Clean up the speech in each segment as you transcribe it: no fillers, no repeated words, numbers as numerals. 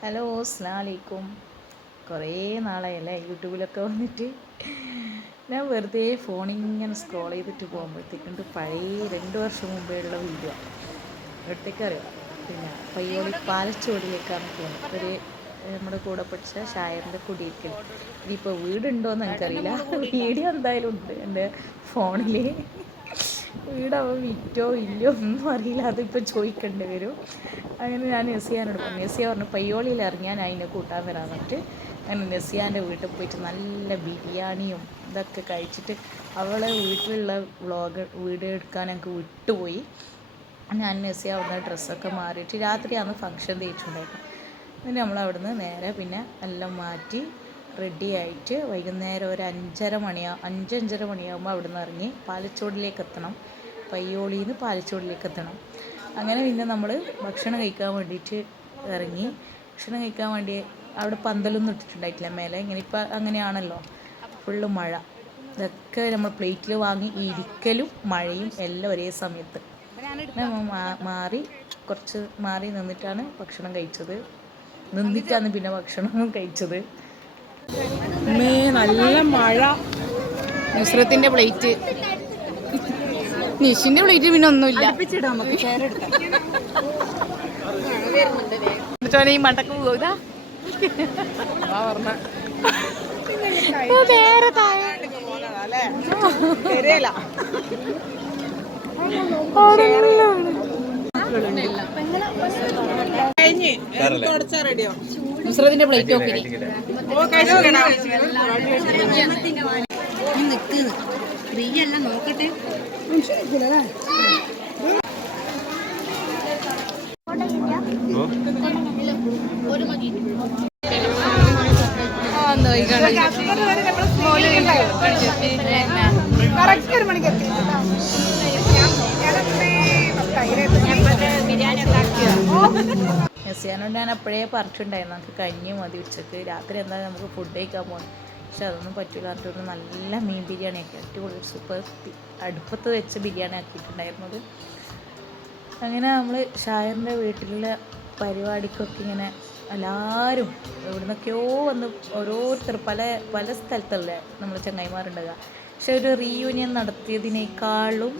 Hello അസ്സലാമു അലൈക്കും. കുറേ നാളായല്ലേ യൂട്യൂബിലൊക്കെ വന്നിട്ട്. ഞാൻ വെറുതെ ഫോണിങ്ങനെ സ്ക്രോൾ ചെയ്തിട്ട് പോകുമ്പോഴത്തേക്കുണ്ട് പഴയ 2 വർഷം മുമ്പേ ഉള്ള വീഡിയോ ഇവിടത്തേക്ക് അറിയാം. പിന്നെ പയ്യോളി പാലച്ചുവടിലേക്കാണ് പോകുന്നത്. നമ്മുടെ കൂടെ പഠിച്ച ഷായറിൻ്റെ കുടിയിരിക്കൽ. ഇനിയിപ്പോൾ വീടുണ്ടോയെന്ന് എനിക്കറിയില്ല, വീഡിയോ എന്തായാലും ഉണ്ട് എൻ്റെ ഫോണിൽ. വീടാവുമ്പോൾ വിറ്റോ ഇല്ലയോ ഒന്നും അറിയില്ല, അതിപ്പോൾ ചോദിക്കേണ്ടി വരും. അങ്ങനെ ഞാൻ നെസിയാനോട് പറഞ്ഞു. നെസിയ പറഞ്ഞു പയ്യോളിയിൽ ഇറങ്ങിയാൽ അതിനെ കൂട്ടാൻ വരാൻ പറഞ്ഞിട്ട് അങ്ങനെ നെസിയാൻ്റെ വീട്ടിൽ പോയിട്ട് നല്ല ബിരിയാണിയും ഇതൊക്കെ കഴിച്ചിട്ട് അവളെ വീട്ടിലുള്ള വീഡിയോ എടുക്കാൻ ഞങ്ങൾക്ക് വിട്ടുപോയി. ഞാൻ നെസിയ അവിടുന്ന് ഡ്രസ്സൊക്കെ മാറിയിട്ട് രാത്രിയാണ് ഫംഗ്ഷൻ തേച്ചിട്ടുണ്ടായിരുന്നു. പിന്നെ നമ്മൾ അവിടുന്ന് നേരെ പിന്നെ എല്ലാം മാറ്റി റെഡി ആയിട്ട് വൈകുന്നേരം ഒരു 5:30 മണിയാകുമ്പോൾ അവിടുന്ന് ഇറങ്ങി പാലച്ചോടിലേക്ക് എത്തണം. പയ്യോളിയിൽ നിന്ന് പാലച്ചോടിലേക്ക് എത്തണം. അങ്ങനെ പിന്നെ നമ്മൾ ഭക്ഷണം കഴിക്കാൻ വേണ്ടിയിട്ട് ഇറങ്ങി. ഭക്ഷണം കഴിക്കാൻ വേണ്ടി അവിടെ പന്തലൊന്നും ഇട്ടിട്ടുണ്ടായിട്ടില്ല മേലെ. ഇങ്ങനെ ഇപ്പം അങ്ങനെയാണല്ലോ, ഫുള്ള് മഴ. ഇതൊക്കെ നമ്മൾ പ്ലേറ്റിൽ വാങ്ങി ഇരിക്കലും മഴയും എല്ലാം ഒരേ സമയത്ത്. കുറച്ച് മാറി നിന്നിട്ടാണ് ഭക്ഷണം കഴിച്ചത്. നിന്നിട്ടാണ് പിന്നെ ഭക്ഷണം കഴിച്ചത്. നല്ല മഴ. നുസ്രത്തിന്റെ പ്ലേറ്റ്, നിഷിന്റെ പ്ലേറ്റ് പിന്നെ ഒന്നുമില്ല. ഈ മണ്ടക്ക് പോകാ നേരെ താഴെ നുസ്രത്തിന്റെ പ്ലേറ്റ് നോക്കി നോക്കട്ടെ. നെസിയാനോട് ഞാൻ അപ്പോഴേ പറഞ്ഞിട്ടുണ്ടായിരുന്നു നമുക്ക് കഞ്ഞി മതി ഉച്ചക്ക്, രാത്രി എന്തായാലും നമുക്ക് ഫുഡ് കഴിക്കാൻ പോകണം. പക്ഷെ അതൊന്നും പറ്റില്ല. പറഞ്ഞിട്ട് നല്ല മീൻ ബിരിയാണി ആക്കി, അടിപൊളി സൂപ്പർ അടുപ്പത്ത് വെച്ച് ബിരിയാണി ആക്കിയിട്ടുണ്ടായിരുന്നത്. അങ്ങനെ നമ്മൾ ഷായറിൻ്റെ വീട്ടിലുള്ള പരിപാടിക്കൊക്കെ ഇങ്ങനെ എല്ലാവരും എവിടുന്നൊക്കെയോ വന്ന് ഓരോരുത്തർ പല പല സ്ഥലത്തല്ലേ നമ്മൾ ചങ്ങായിമാരുണ്ടാകുക. പക്ഷെ ഒരു റീയൂണിയൻ നടത്തിയതിനേക്കാളും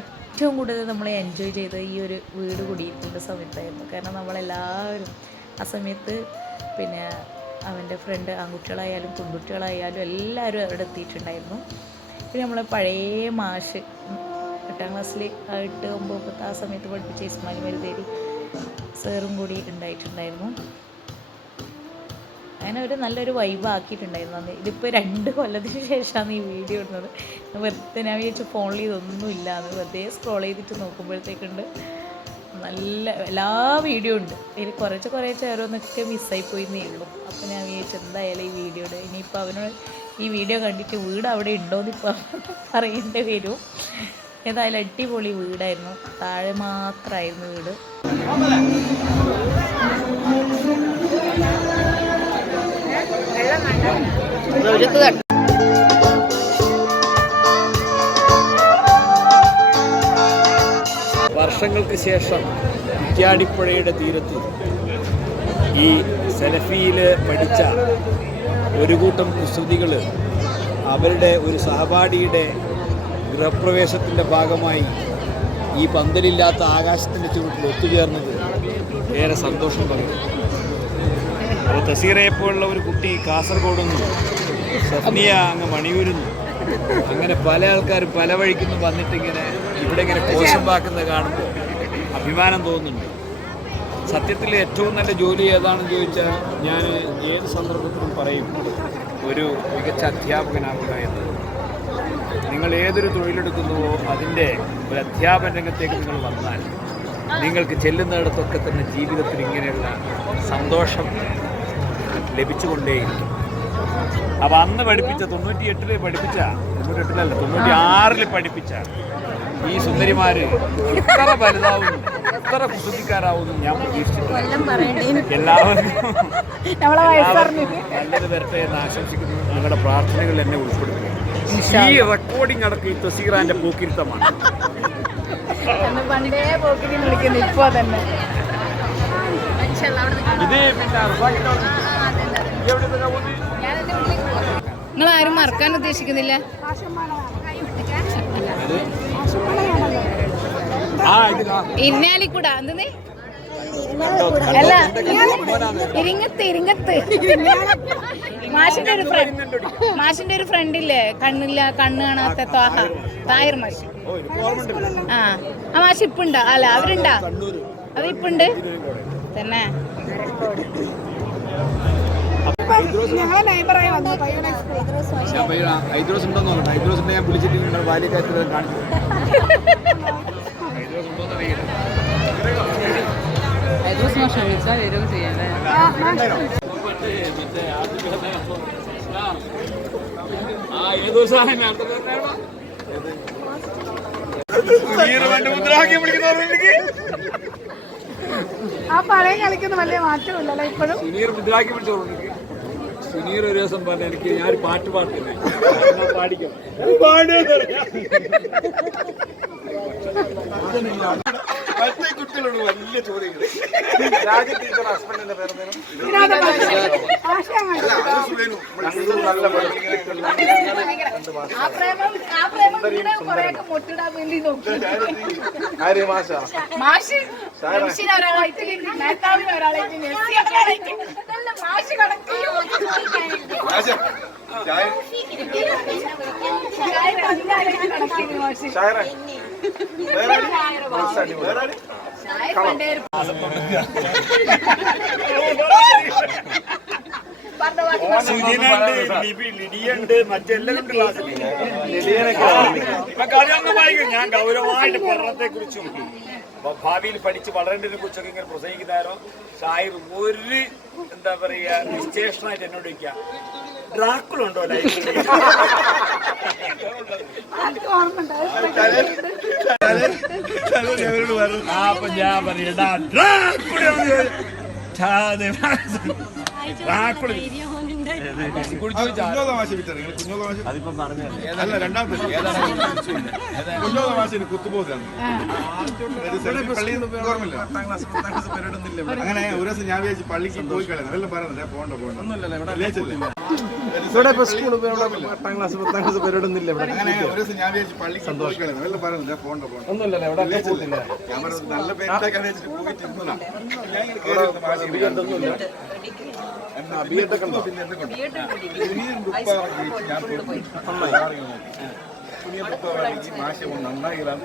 ഏറ്റവും കൂടുതൽ നമ്മൾ എൻജോയ് ചെയ്ത് ഈ ഒരു വീട് കുടിയിരിക്കേണ്ട സമയത്തായിരുന്നു. കാരണം നമ്മളെല്ലാവരും ആ സമയത്ത് പിന്നെ അവൻ്റെ ഫ്രണ്ട് ആൺകുട്ടികളായാലും പെൺകുട്ടികളായാലും എല്ലാവരും അവിടെ എത്തിയിട്ടുണ്ടായിരുന്നു. പിന്നെ നമ്മളെ പഴയ മാഷ് 8ാം ക്ലാസ്സിൽ 8, 9 ആ സമയത്ത് പഠിപ്പിച്ച ഇസ്മായിൽ മരുതേരി സാറും കൂടി ഉണ്ടായിട്ടുണ്ടായിരുന്നു. അങ്ങനെ ഒരു നല്ലൊരു വൈബ് ആക്കിയിട്ടുണ്ടായിരുന്നു അന്ന്. ഇതിപ്പോൾ 2 കൊല്ലത്തിന് ശേഷമാണ് ഈ വീഡിയോ ഇടുന്നത്. വെറുതെ ഞാൻ വിചാരിച്ചു ഫോണിൽ ഇതൊന്നും ഇല്ലാന്ന് വെറുതെ സ്ക്രോൾ ചെയ്തിട്ട് നോക്കുമ്പോഴത്തേക്കുണ്ട് നല്ല എല്ലാ വീഡിയോ ഉണ്ട്. ഇതിൽ കുറച്ച് ഓരോന്നൊക്കെ മിസ്സായി എന്നേ ഉള്ളൂ. അപ്പോൾ ഞാൻ വിചാരിച്ചു എന്തായാലും ഈ വീഡിയോ ഇടും. ഇനിയിപ്പോൾ അവനോട് ഈ വീഡിയോ കണ്ടിട്ട് വീട് അവിടെ ഉണ്ടോയെന്ന് ഇപ്പോൾ പറയേണ്ടി വരും. ഏതായാലും അടിപൊളി വീടായിരുന്നു. താഴെ മാത്രമായിരുന്നു വീട്. വർഷങ്ങൾക്ക് ശേഷം കുറ്റ്യാടിപ്പുഴയുടെ തീരത്ത് ഈ സലഫിയിൽ പഠിച്ച ഒരു കൂട്ടം കുസൃതികൾ അവരുടെ ഒരു സഹപാഠിയുടെ ഗൃഹപ്രവേശത്തിൻ്റെ ഭാഗമായി ഈ പന്തലില്ലാത്ത ആകാശത്തിൻ്റെ ചുവട്ടിൽ ഒത്തുചേർന്നത് ഏറെ സന്തോഷം പകരും. അപ്പോൾ തസീറയെപ്പോലുള്ള ഒരു കുട്ടി കാസർഗോഡ് നിന്ന്, സഫ്നിയ അങ്ങ് മണിയൂരിൽ അങ്ങനെ പല ആൾക്കാരും പല വഴിക്കുന്നു വന്നിട്ടിങ്ങനെ ഇവിടെ ഇങ്ങനെ പോഷമ്പാക്കുന്നത് കാണുമ്പോൾ അഭിമാനം തോന്നുന്നുണ്ട്. സത്യത്തിൽ ഏറ്റവും നല്ല ജോലി ഏതാണെന്ന് ചോദിച്ചാൽ ഞാൻ ഏത് സന്ദർഭത്തിലും പറയും ഒരു മികച്ച അധ്യാപകനാവുക എന്നത്. നിങ്ങൾ ഏതൊരു തൊഴിലെടുക്കുന്നുവോ അതിൻ്റെ ഒരു അധ്യാപന രംഗത്തേക്ക് നിങ്ങൾ വന്നാൽ നിങ്ങൾക്ക് ചെല്ലുന്നിടത്തൊക്കെ തന്നെ ജീവിതത്തിൽ ഇങ്ങനെയുള്ള സന്തോഷം ലഭിച്ചുകൊണ്ടേയിരിക്കും. അപ്പോൾ അന്ന് പഠിപ്പിച്ച 98 പഠിപ്പിച്ച 96 പഠിപ്പിച്ച ഈ സുന്ദരിമാർ ഇത്ര വലുതാവുന്നു, ഇത്ര കുസൃതിക്കാരാവുന്നു ഞാൻ പ്രതീക്ഷിച്ചിട്ടില്ല. എല്ലാവർക്കും നല്ലത് വരട്ടെ എന്ന് ആശംസിക്കുന്നു. നിങ്ങളുടെ പ്രാർത്ഥനകൾ എന്നെ ഉൾപ്പെടുത്തുക. ഈ റെക്കോർഡിംഗ് അടക്കം ഈ തസീറാന്റെ പോക്കിരുത്തമാണ്. പണ്ടേ പോക്കിരി വിളിക്കുന്നു ഇപ്പോൾ തന്നെ. നിങ്ങൾ ആരും മറക്കാൻ ഉദ്ദേശിക്കുന്നില്ല? ഇരിഞ്ഞാലിക്കൂടാ എന്തെന്ന് അല്ല, ഇരിങ്ങത്ത് മാഷിന്റെ ഒരു ഫ്രണ്ടില്ലേ, കണ്ണ് കാണാത്ത താഹിർ മാഷ്. ആ മാഷ് ഇപ്പുണ്ടോ? അല്ല അവരുണ്ടാ? അവരിപ്പുണ്ട് തന്നെ. ഐദ്രോസ് ഉണ്ടോ നോക്കട്ടെ. ഐദ്രോസ് ഉണ്ടെങ്കിൽ ഞാൻ വിളിച്ചിട്ട് നിങ്ങളുടെ ബാല്യക്കാലത്ത് കാണിച്ചു. ആ പഴയ കളിക്കുന്ന വലിയ മാറ്റമില്ലല്ലോ ഇപ്പോഴും. സുനീർ മുദ്രാക്കി വിളിച്ചോളൂ. സുനീർ ഒരു ദിവസം പറഞ്ഞ എനിക്ക് ഞാൻ പാട്ട് പാടുന്നില്ല, പാടിക്കും കുട്ടികളോട് വലിയ ചോദ്യങ്ങൾ. രാജ ടീച്ചർ ഹസ്ബൻഡിന്റെ പേരെന്തേലും ലിഡിയുണ്ട്, മറ്റെല്ലാവരും അറിയാവുന്ന വായിക്കും. ഞാൻ ഗൗരവമായിട്ട് പഠനത്തെ കുറിച്ചും ഭാവിയിൽ പഠിച്ച് വളരേണ്ടതിനെ കുറിച്ചൊക്കെ ഇങ്ങനെ പ്രസംഗിക്കുന്നതാരോ ഷായർ ഒരു എന്താ പറയുക നിശ്ചേഷണമായിട്ട് എന്നോട് ചോദിക്കുക, ഡ്രാക്കുളുണ്ടോ ലൈഫിൽ? അപ്പൊ ഞാൻ പറയടാ അങ്ങനെ ഒരു ദിവസം ഞാൻ വിചാരിച്ചു പള്ളിക്ക് പോയി കളയാം. അതെല്ലാം പറഞ്ഞില്ല, പോകണ്ട സ്കൂൾ 8ാം ക്ലാസ് 10ാം ക്ലാസ് പരിപാടിയൊന്നുമില്ല. അങ്ങനെ ഒരു ദിവസം ഞാൻ വിചാരിച്ചു പള്ളിക്ക് പോയി കളയാം. അതെല്ലാം പറഞ്ഞില്ല, പോകണ്ട ഒന്നുമില്ലല്ലോ. ഞാൻ പറഞ്ഞു നല്ല പേരിട്ടൊക്കെ പോയിട്ടിരുന്നതാ. നന്നായിലാണ്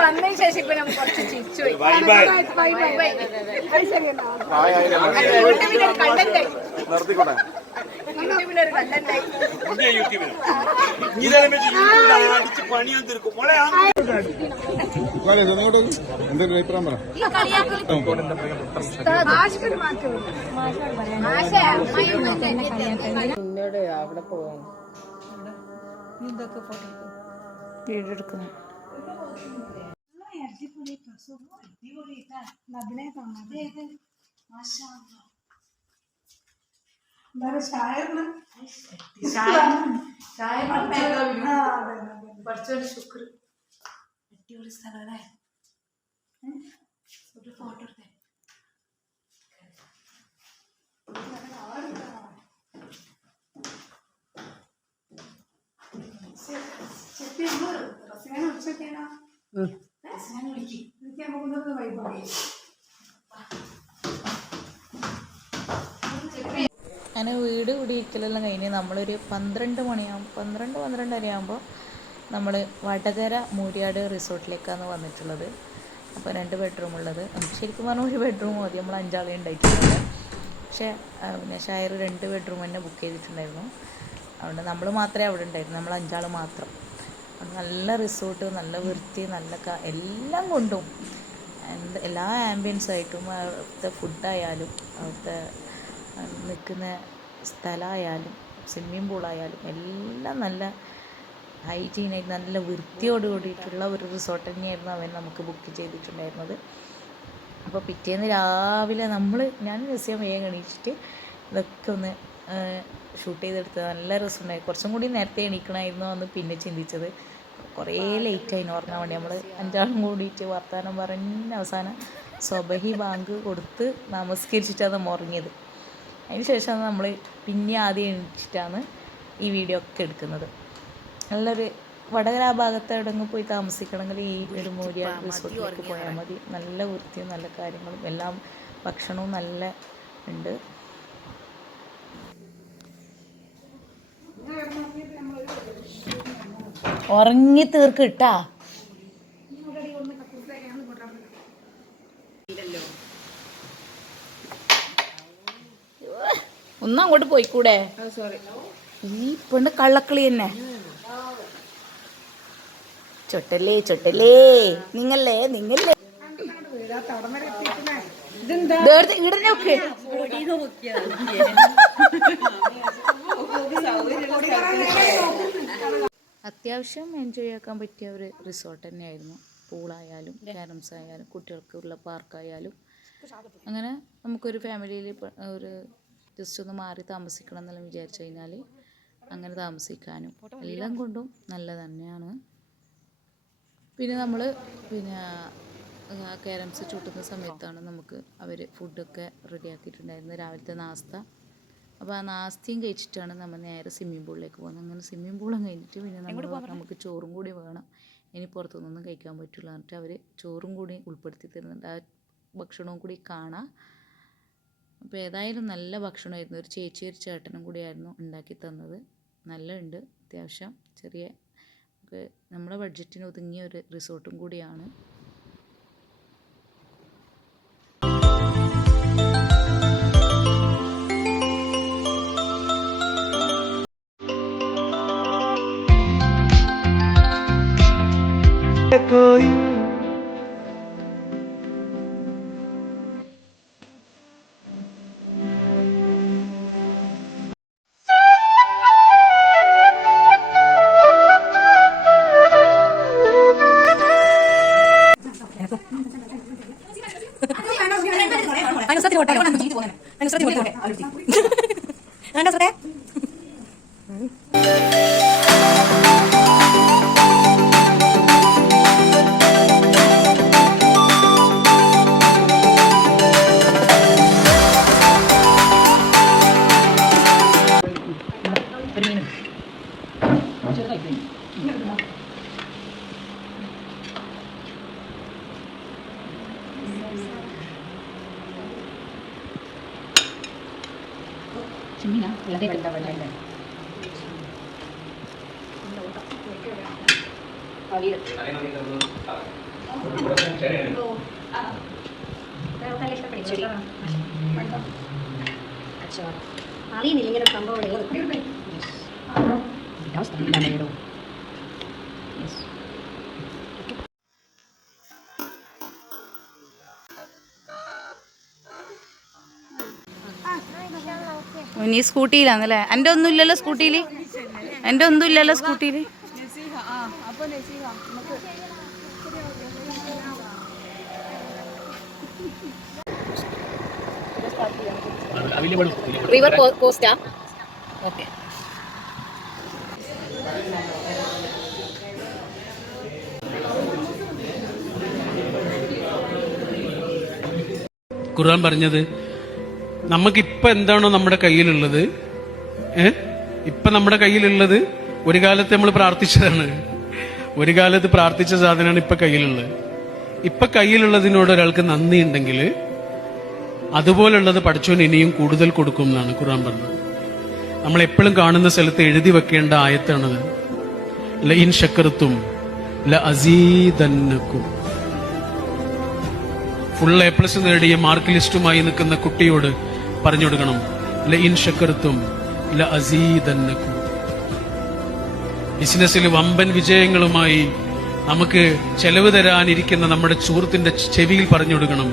വന്നതിന് ശേഷം ഇപ്പൊ ഞാൻ കുറച്ച് ചിരിച്ചു നിർത്തിക്കൂടെ പണിയാൻ തീർക്കും. എന്തൊരു അഭിപ്രായം പറ. എന്നോട് അവിടെ പോകാൻ വീഡിയോ എടുക്കുന്നു. അടിപൊളി സ്ഥലമല്ലേ? ഒരു ഫോട്ടോ എടുത്തേ. അങ്ങനെ വീട് കുടിയിരിക്കലെല്ലാം കഴിഞ്ഞ് നമ്മളൊരു 12 ആകുമ്പോൾ നമ്മൾ വടകര മൂര്യാട് റിസോർട്ടിലേക്കാണ് വന്നിട്ടുള്ളത്. അപ്പോൾ 2 ബെഡ്റൂം ഉള്ളത്. നമുക്ക് ശരിക്കും പറഞ്ഞാൽ ഒരു ബെഡ്റൂം മതി, നമ്മൾ 5 ആളെ ഉണ്ടായിട്ടുള്ളത്. പക്ഷേ പിന്നെ ഷായർ 2 ബെഡ്റൂം തന്നെ ബുക്ക് ചെയ്തിട്ടുണ്ടായിരുന്നു. അതുകൊണ്ട് നമ്മൾ മാത്രമേ അവിടെ ഉണ്ടായിരുന്നു, നമ്മൾ 5 ആൾ മാത്രം. നല്ല റിസോർട്ട്, നല്ല വൃത്തി, നല്ല എല്ലാം കൊണ്ടും എല്ലാ ആംബിയൻസായിട്ടും, അവിടുത്തെ ഫുഡായാലും, അവിടുത്തെ നിൽക്കുന്ന സ്ഥലമായാലും, സ്വിമ്മിങ് പൂളായാലും എല്ലാം നല്ല ഹൈജീനായിട്ട് നല്ല വൃത്തിയോട് കൂടിയിട്ടുള്ള ഒരു റിസോർട്ട് തന്നെയായിരുന്നു അവൻ നമുക്ക് ബുക്ക് ചെയ്തിട്ടുണ്ടായിരുന്നത്. അപ്പോൾ പിറ്റേന്ന് രാവിലെ ഞാൻ ദിവസം വേഗം എണീച്ചിട്ട് ഇതൊക്കെ ഒന്ന് ഷൂട്ട് ചെയ്തെടുത്തത്. നല്ല രസമുണ്ടായി. കുറച്ചും കൂടി നേരത്തെ എണീക്കണമായിരുന്നു എന്ന് പിന്നെ ചിന്തിച്ചത്. കുറേ ലേറ്റായി ഉറങ്ങാൻ വേണ്ടി. നമ്മൾ 5 ആളും കൂടിയിട്ട് വർത്തമാനം പറഞ്ഞ് അവസാനം സ്വബഹി ബാങ്ക് കൊടുത്ത് നമസ്കരിച്ചിട്ടാണ് നമ്മൾ ഉറങ്ങിയത്. അതിന് ശേഷമാണ് നമ്മൾ പിന്നെ ആദ്യം എണീച്ചിട്ടാണ് ഈ വീഡിയോ ഒക്കെ എടുക്കുന്നത്. നല്ലൊരു വടകര ആ ഭാഗത്ത് എവിടെയെങ്കിലും പോയി താമസിക്കണമെങ്കിൽ ഈ ഒരു മൂര്യ റിസോർട്ടിലേക്ക് പോയാൽ മതി. നല്ല വൃത്തിയും നല്ല കാര്യങ്ങളും എല്ലാം ഭക്ഷണവും നല്ല ഉണ്ട്. ഉറങ്ങി തീർക്കിട്ടാ. ഒന്നും അങ്ങോട്ട് പോയിക്കൂടെ? ഈ പെണ്ണ് കള്ളക്കളി തന്നെ. ചൊട്ടല്ലേ ചൊട്ടല്ലേ നിങ്ങല്ലേ നിങ്ങല്ലേ ഇടനോക്ക്. അത്യാവശ്യം എൻജോയ് ആക്കാൻ പറ്റിയ ഒരു റിസോർട്ട് തന്നെയായിരുന്നു. പൂളായാലും ക്യാരംസ് ആയാലും കുട്ടികൾക്കുള്ള പാർക്കായാലും അങ്ങനെ നമുക്കൊരു ഫാമിലിയിൽ ഒരു ജസ്റ്റ് ഒന്ന് മാറി താമസിക്കണം എന്നെല്ലാം വിചാരിച്ചു കഴിഞ്ഞാൽ അങ്ങനെ താമസിക്കാനും എല്ലാം കൊണ്ടും നല്ല തന്നെയാണ്. പിന്നെ നമ്മൾ ക്യാരംസ് ചൂട്ടുന്ന സമയത്താണ് നമുക്ക് അവർ ഫുഡൊക്കെ റെഡിയാക്കിയിട്ടുണ്ടായിരുന്നത്, രാവിലത്തെ നാസ്ത. അപ്പോൾ ആ നാസ്തയും കഴിച്ചിട്ടാണ് നമ്മൾ നേരെ സ്വിമ്മിംഗ് പൂളിലേക്ക് പോകുന്നത്. അങ്ങനെ സ്വിമ്മിംഗ് പൂളും കഴിഞ്ഞിട്ട് പിന്നെ നമുക്ക് ചോറും കൂടി വേണം, ഇനി പുറത്തുനിന്നൊന്നും കഴിക്കാൻ പറ്റില്ല എന്നിട്ട് അവർ ചോറും കൂടി ഉൾപ്പെടുത്തി തരുന്നുണ്ട്. ആ ഭക്ഷണവും കൂടി കാണാം. അപ്പോൾ ഏതായാലും നല്ല ഭക്ഷണമായിരുന്നു. ഒരു ചേച്ചി ഒരു ചേട്ടനും കൂടിയായിരുന്നു ഉണ്ടാക്കി തന്നത്. നല്ല ഉണ്ട് അത്യാവശ്യം. ചെറിയ നമ്മുടെ ബഡ്ജറ്റിന് ഒതുങ്ങിയ ഒരു റിസോർട്ടും കൂടിയാണ്. അറിയുന്നില്ല ഇങ്ങനെ സംഭവം ഉള്ളത്. നീ സ്കൂട്ടിയിലാന്നല്ലേ? എൻ്റെ ഒന്നും ഇല്ലല്ലോ സ്കൂട്ടിയിൽ, എൻ്റെ ഒന്നും ഇല്ലല്ലോ സ്കൂട്ടിയിൽ. River costa? ഓക്കെ. ഖുർആൻ പറഞ്ഞത് നമുക്കിപ്പോൾ എന്താണോ നമ്മുടെ കയ്യിലുള്ളത്, ഇപ്പം നമ്മുടെ കയ്യിലുള്ളത് ഒരു കാലത്ത് നമ്മൾ പ്രാർത്ഥിച്ചതാണ്, ഒരു കാലത്ത് പ്രാർത്ഥിച്ച സാധനമാണ് ഇപ്പം കയ്യിലുള്ളത്. ഇപ്പം കയ്യിലുള്ളതിനോട് ഒരാൾക്ക് നന്ദി ഉണ്ടെങ്കിൽ അതുപോലുള്ളത് പഠിച്ചവൻ ഇനിയും കൂടുതൽ കൊടുക്കും എന്നാണ് ഖുർആൻ പറഞ്ഞത്. നമ്മൾ എപ്പോഴും കാണുന്ന സ്ഥലത്ത് എഴുതി വെക്കേണ്ട ആയത്താണത്. ലഇൻ ശക്കർത്തും ലഅസീദന്നകും. ഫുൾ A+ നേടിയ മാർക്ക് ലിസ്റ്റുമായി നിൽക്കുന്ന കുട്ടിയോട് പറഞ്ഞു കൊടുക്കണം, ലഇൻ ശക്കർത്തും ലഅസീദന്നകും. ബിസിനസ്സിൽ വമ്പൻ വിജയങ്ങളുമായി നമുക്ക് ചെലവ് തരാനിരിക്കുന്ന നമ്മുടെ സുഹൃത്തിന്റെ ചെവിയിൽ പറഞ്ഞു കൊടുക്കണം,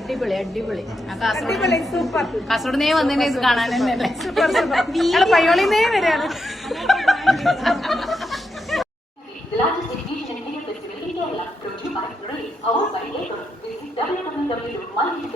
അടിപൊളി അടിപൊളി കാസർഗോഡ് വന്നതിനെ ഇത് കാണാൻ തന്നെയല്ലേ സൂപ്പർ സൂപ്പർ പയ്യോളിന്നേ വരെയാണ് The largest education and media festival in Kerala, brought to you by Race, powered by Airtel. Visit www.myhistory.